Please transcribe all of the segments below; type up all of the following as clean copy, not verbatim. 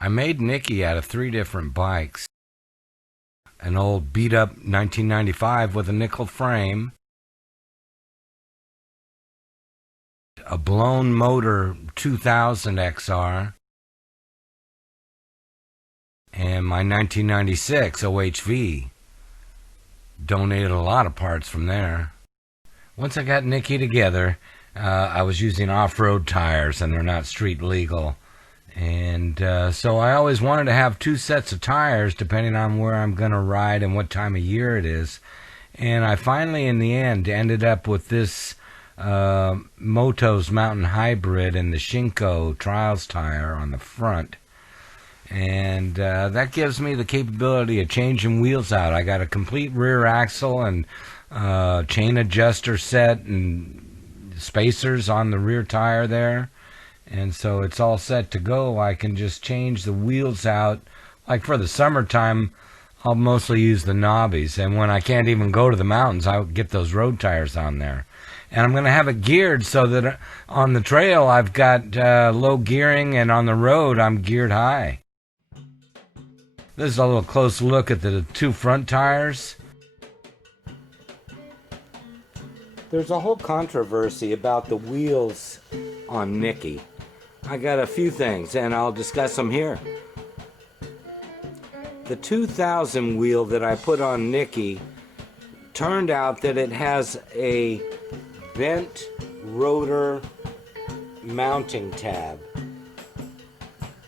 I made Nicky out of 3 different bikes. An old beat-up 1995 with a nickel frame, a blown motor 2000 XR, and my 1996 OHV. Donated a lot of parts from there. Once I got Nicky together, I was using off-road tires, and they're not street legal. And so I always wanted to have 2 sets of tires depending on where I'm going to ride and what time of year it is. And I finally, in the end, ended up with this Moto's Mountain Hybrid and the Shinko Trials tire on the front. And that gives me the capability of changing wheels out. I got a complete rear axle and chain adjuster set and spacers on the rear tire there. And so it's all set to go. I can just change the wheels out. Like for the summertime, I'll mostly use the knobbies. And when I can't even go to the mountains, I'll get those road tires on there. And I'm going to have it geared so that on the trail I've got low gearing, and on the road I'm geared high. This is a little close look at the 2 front tires. There's a whole controversy about the wheels on Nicky. I got a few things, and I'll discuss them here. The 2000 wheel that I put on Nicky turned out that it has a bent rotor mounting tab.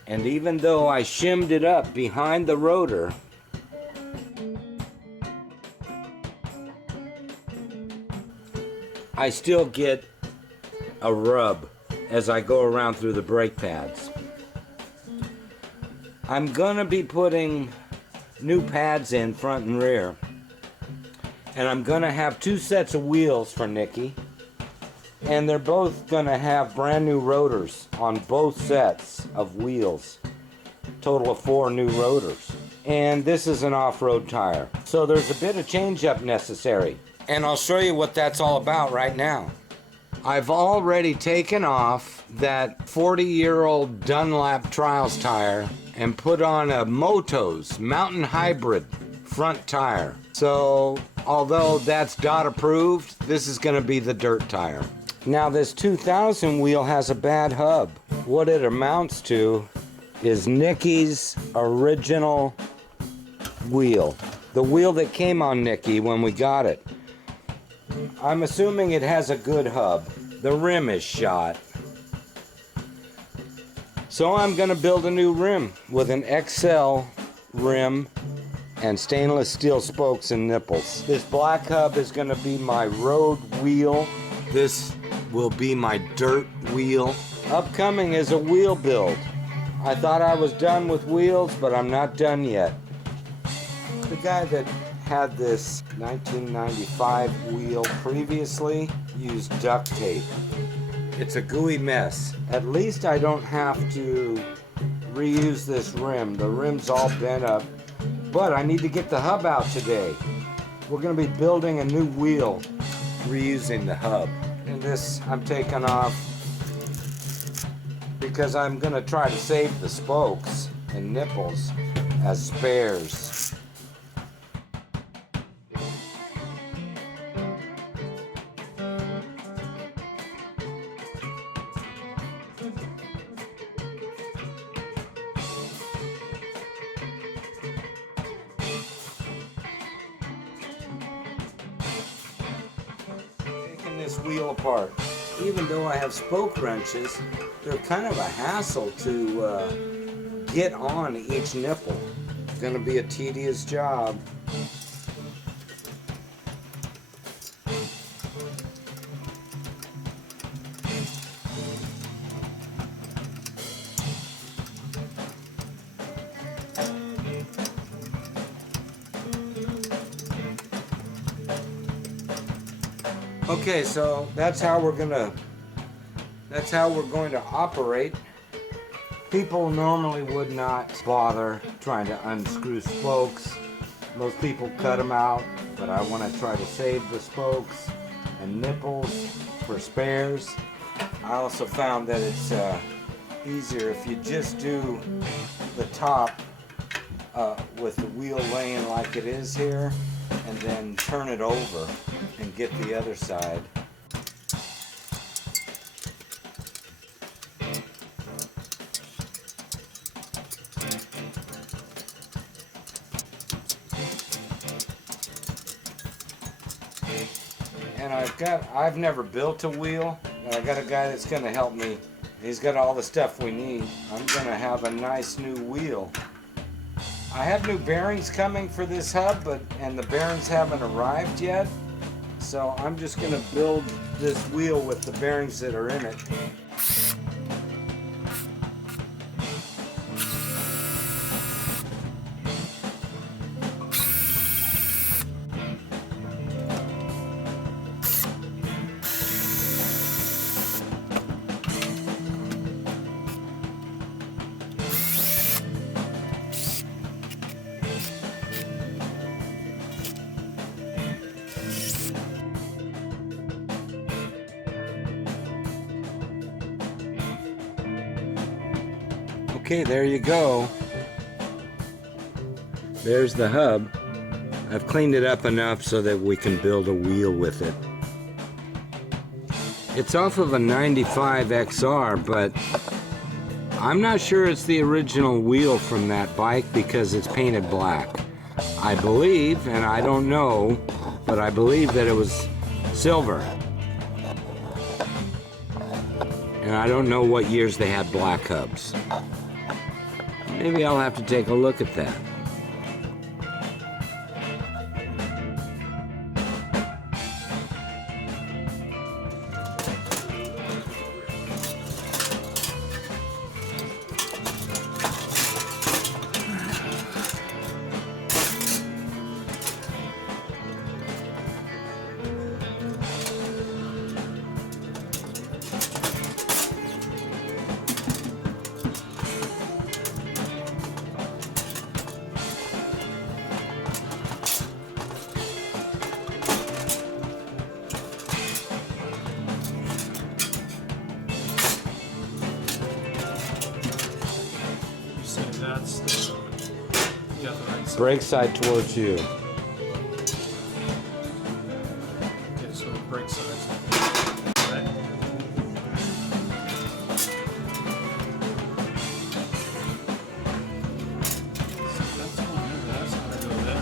And even though I shimmed it up behind the rotor, I still get a rub as I go around through the brake pads. I'm gonna be putting new pads in front and rear, and I'm gonna have 2 sets of wheels for Nicky, and they're both gonna have brand new rotors on both sets of wheels. Total of 4 new rotors. And this is an off-road tire, so there's a bit of change-up necessary, and I'll show you what that's all about right now. I've already taken off that 40-year-old Dunlop Trials tire and put on a Moto's Mountain Hybrid front tire. So although that's DOT approved, this is going to be the dirt tire. Now this 2000 wheel has a bad hub. What it amounts to is Nicky's original wheel. The wheel that came on Nicky when we got it. I'm assuming it has a good hub. The rim is shot. So I'm going to build a new rim with an XL rim and stainless steel spokes and nipples. This black hub is going to be my road wheel. This will be my dirt wheel. Upcoming is a wheel build. I thought I was done with wheels, but I'm not done yet. The guy that had this 1995 wheel previously used duct tape. It's a gooey mess. At least I don't have to reuse this rim. The rim's all bent up, but I need to get the hub out today. We're going to be building a new wheel reusing the hub. And this I'm taking off because I'm going to try to save the spokes and nipples as spares. This wheel apart. Even though I have spoke wrenches, they're kind of a hassle to get on each nipple. It's going to be a tedious job. Okay, so that's how we're going to operate. People normally would not bother trying to unscrew spokes. Most people cut them out, but I want to try to save the spokes and nipples for spares. I also found that it's easier if you just do the top with the wheel laying like it is here, and then turn it over and get the other side. And I've never built a wheel, and I got a guy that's gonna help me. He's got all the stuff we need. I'm gonna have a nice new wheel. I have new bearings coming for this hub, and the bearings haven't arrived yet. So I'm just gonna build this wheel with the bearings that are in it. Okay, there you go. There's the hub. I've cleaned it up enough so that we can build a wheel with it. It's off of a 95 XR, but I'm not sure it's the original wheel from that bike because it's painted black. I believe, and I don't know, but I believe that it was silver. And I don't know what years they had black hubs. Maybe I'll have to take a look at that. That's the, yeah, the right side. Brake side towards you. Okay, so brake side's right. So that's going in, that's gonna go there.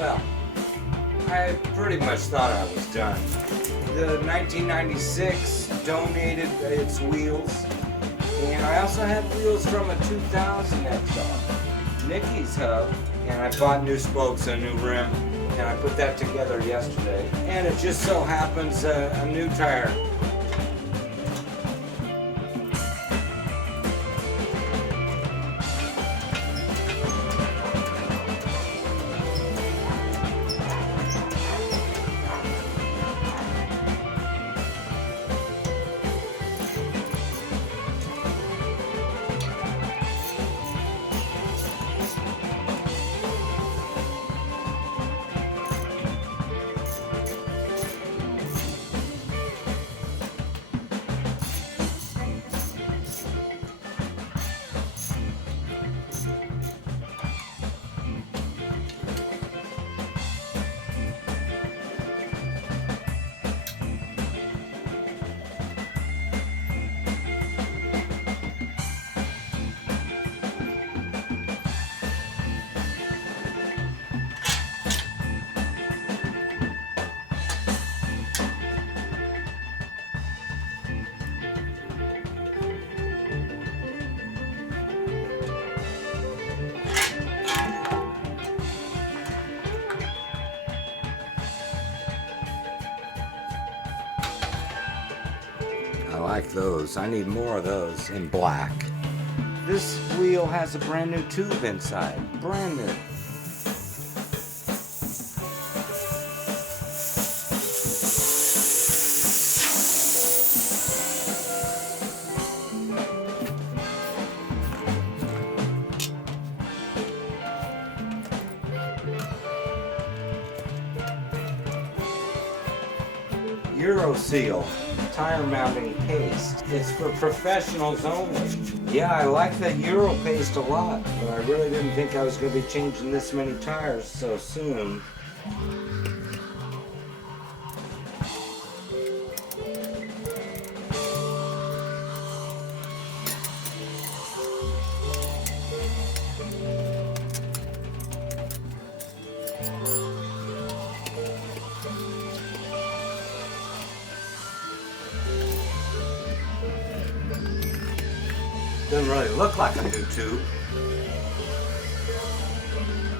Well, I pretty much thought I was done. The 1996 donated its wheels, and I also had wheels from a 2000 XR. Nicky's hub, and I bought new spokes and a new rim, and I put that together yesterday. And it just so happens a new tire. I like those. I need more of those in black. This wheel has a brand new tube inside. Brand new. Euro Seal tire mounting paste. It's for professionals only. Yeah, I like the Euro paste a lot, but I really didn't think I was going to be changing this many tires so soon. Doesn't really look like a new tube,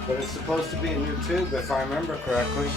but it's supposed to be a new tube if I remember correctly.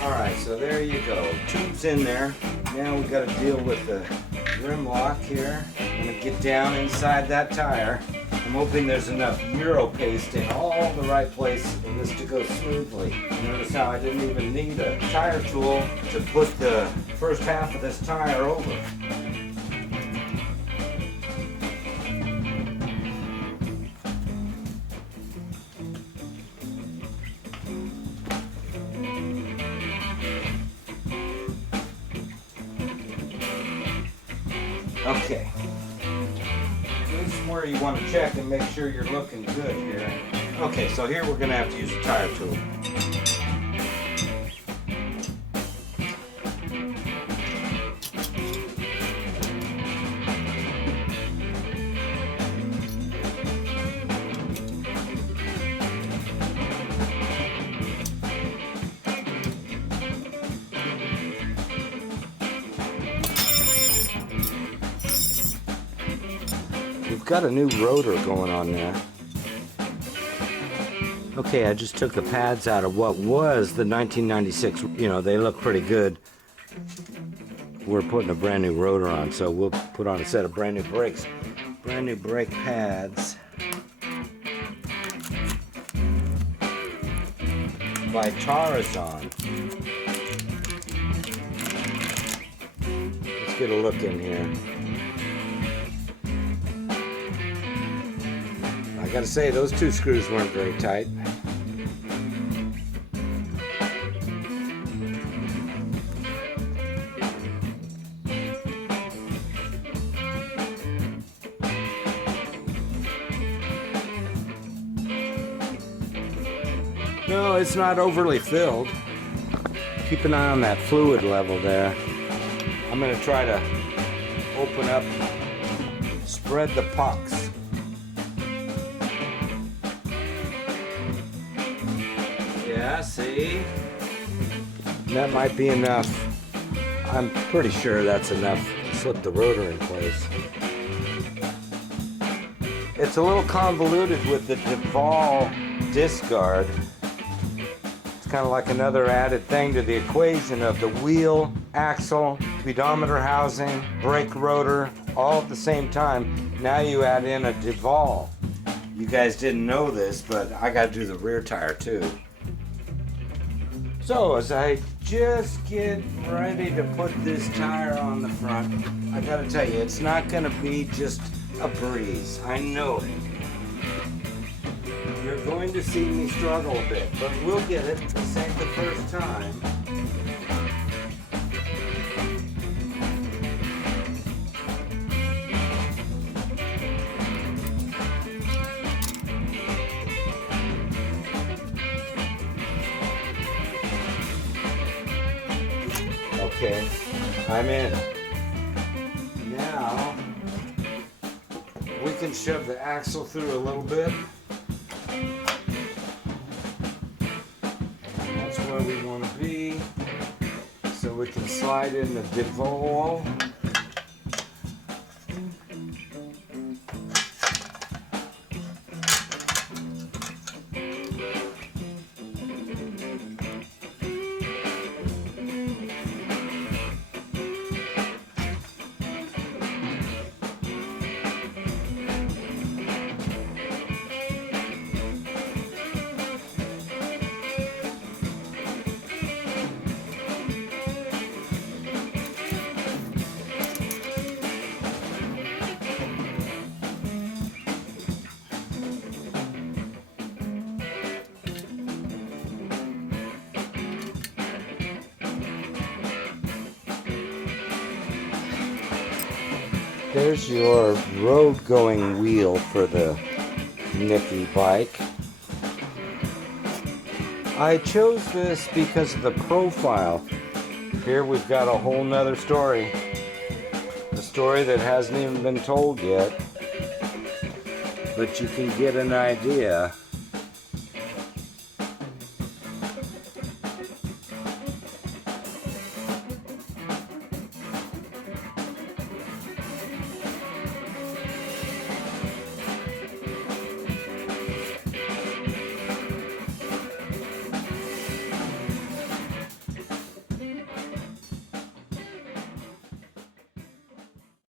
Alright, so there you go. Tube's in there. Now we got to deal with the rim lock here. I'm going to get down inside that tire. I'm hoping there's enough Euro paste in all the right places for this to go smoothly. Notice how I didn't even need a tire tool to put the first half of this tire over. Okay, this is where you want to check and make sure you're looking good here. Okay, so here we're going to have to use a tire tool. We've got a new rotor going on there. Okay, I just took the pads out of what was the 1996. You know, they look pretty good. we're putting a brand new rotor on, so we'll put on a set of brand new brakes, brand new brake pads by Tarazon. Let's get a look in here. I gotta say, those two screws weren't very tight. No, it's not overly filled. Keep an eye on that fluid level there. I'm gonna try to open up, spread the pucks. Yeah, see? That might be enough. I'm pretty sure that's enough to slip the rotor in place. It's a little convoluted with the Duval disc guard. Kind of like another added thing to the equation of the wheel, axle, speedometer housing, brake rotor, all at the same time. Now you add in a Duval. You guys didn't know this, but I got to do the rear tire too. So as I just get ready to put this tire on the front, I got to tell you, it's not going to be just a breeze. I know it. You're going to see me struggle a bit, but we'll get it. This ain't the first time. Okay, I'm in. Now, we can shove the axle through a little bit. Where we want to be, so we can slide in the Duval. There's your road-going wheel for the Nicky bike. I chose this because of the profile. Here we've got a whole nother story. A story that hasn't even been told yet. But you can get an idea